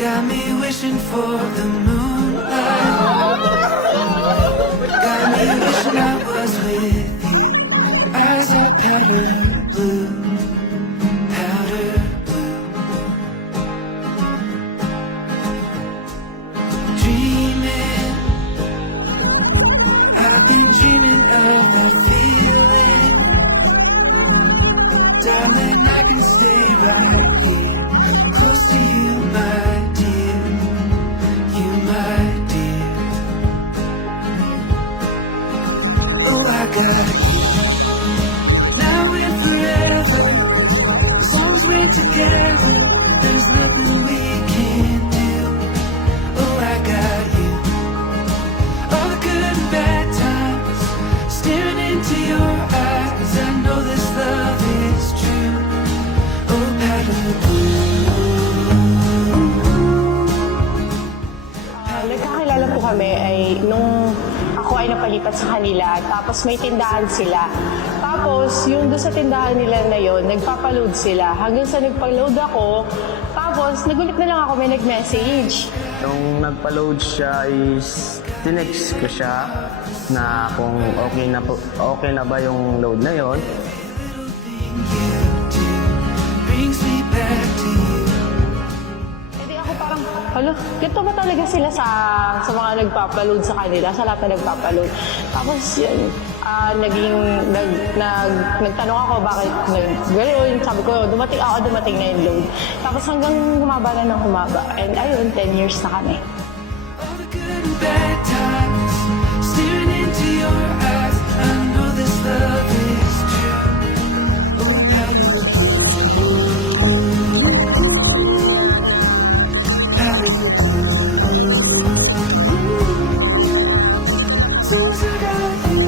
Got me wishing for the moonlight. Got me wishing I was with you. Eyes are powder blue, powder blue. Dreaming, I've been dreaming of that feeling. Darling, I can stay right here, close to you, my dear, you, my dear. Oh, I got you, now and forever. As long as we're together, there's nothing we can't do. Oh, I got you, all the good and bad times, staring into your eyes. I know this love is true. Oh, powder blue. Nagkakilala po kami ay nung ako ay napalipat sa kanila, tapos may tindahan sila. Tapos, yung doon sa tindahan nila na yon, nagpapaload sila. Hanggang sa nagpa-load ako, tapos nagulit na lang ako, may nag-message. Nung nagpa-load siya is tinext ko siya na kung okay na ba yung load na yon. Brings me back to you. Hindi ako parang, halo, ganito ba talaga sila sa mga nagpapaload sa kanila, sa lahat na nagpapaload. Tapos yun, nagtanong ako bakit gano'n. Sabi ko, dumating na yung load. Tapos hanggang humaba na ng humaba. And ayun, 10 years na kami. All the good and bad times, staring into your eyes. I know this love is true. Oh, powder blue. Powder blue. Since I got you.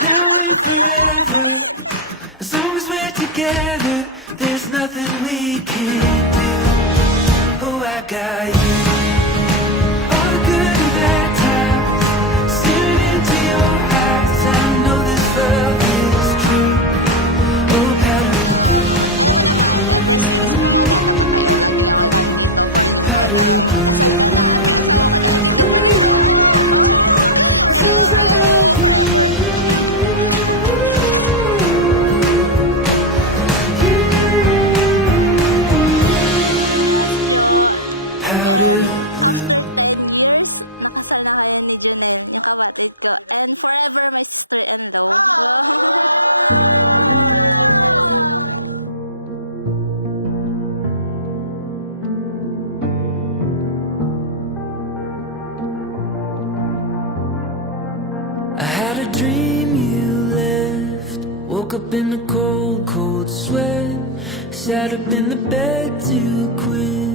Now and forever, as long as we're together, there's nothing we can't do. Oh, I got you. All the good and bad times, staring into your eyes. I know this love is true. Oh, powder blue, powder blue. Since I got you. Powder blue. I had a dream you left. Woke up in a cold, cold sweat. Sat up in the bed too quick.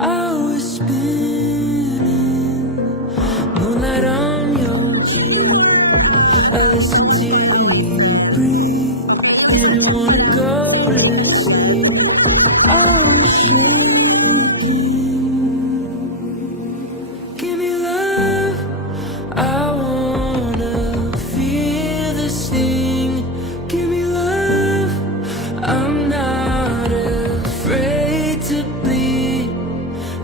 I was spinning. Moonlight on your cheek. I listened to you breathe. Didn't wanna go to sleep. I was shaking. Give me love. I wanna feel this thing. Give me love. I'm not afraid to bleed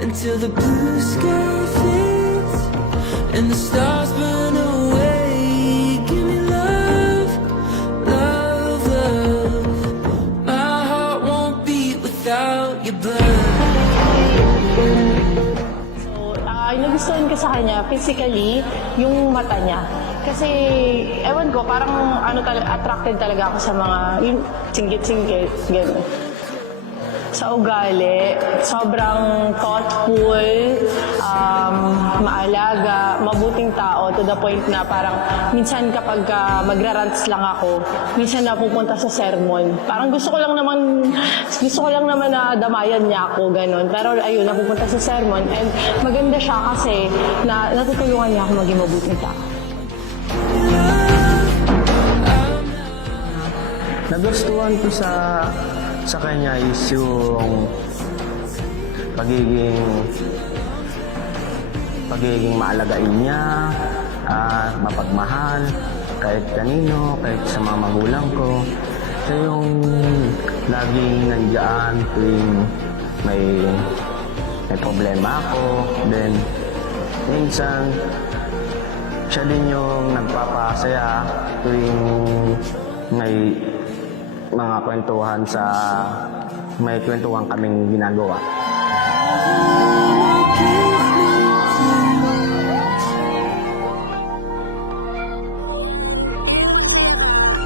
until the blue sky fades and the stars burn away. Give me love, love, love. My heart won't beat without your blood. Nagustuhan ko sa kanya, physically, yung mata niya. Kasi, ewan ko, parang attracted talaga ako sa mga, yung singgit-singgit, gano'n. Sa ugali, sobrang thoughtful, maalaga, mabuting tao to the point na parang minsan kapag magrarants lang ako, minsan napupunta sa sermon. Parang gusto ko lang naman na damayan niya ako, ganun. Pero ayun, napupunta sa sermon and maganda siya kasi na natutulungan niya ako maging mabuting tao. Nagustuhan ko sa kanya is yung pagiging maalagain niya, mapagmahal kahit kanino, kahit sa mga magulang ko. Siya yung laging nandiyan tuwing may problema ako. Then minsan siya din yung nagpapasaya tuwing may mga kwentuhan may kwentuhan kaming ginagawa.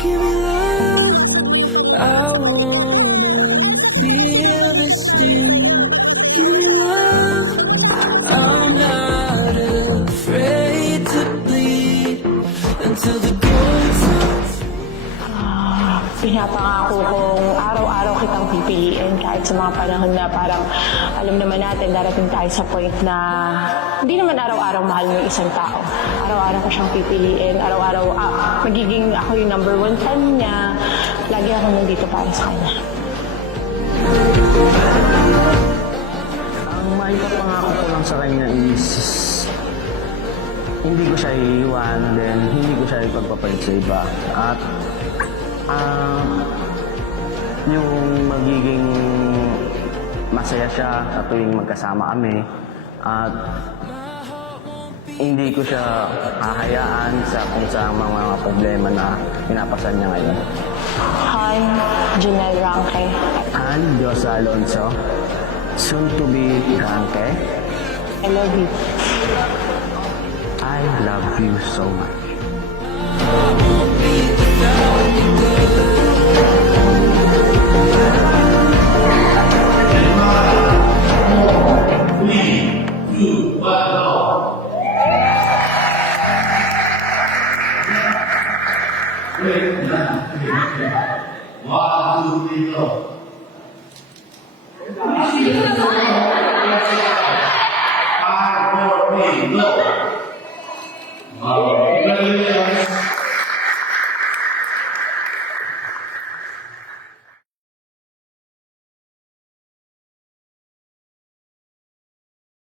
Give me love, I wanna feel the sting. Give me love, I'm not afraid to bleed until the gold's Pinapangako kong araw-araw kitang pipiliin kahit sa mga panahon na parang alam naman natin darating tayo sa point na hindi naman araw-araw mahal mo yung isang tao. Araw-araw ko siyang pipiliin. Araw-araw magiging ako yung number 1 fan niya. Lagi ako nandito para sa kanya. Ang maipapangako ko lang sa kanya is hindi ko siya iiwan, then hindi ko siya ipagpapalit sa iba. At yung magiging masaya siya sa tuwing magkasama kami. At hindi ko siya hahayaan kung sa mga problema na pinapasan niya ngayon. Hi, Janelle Ranke. And Diyosa Alonso, soon to be Ranke, I love you. I love you so much. One, two, three, go.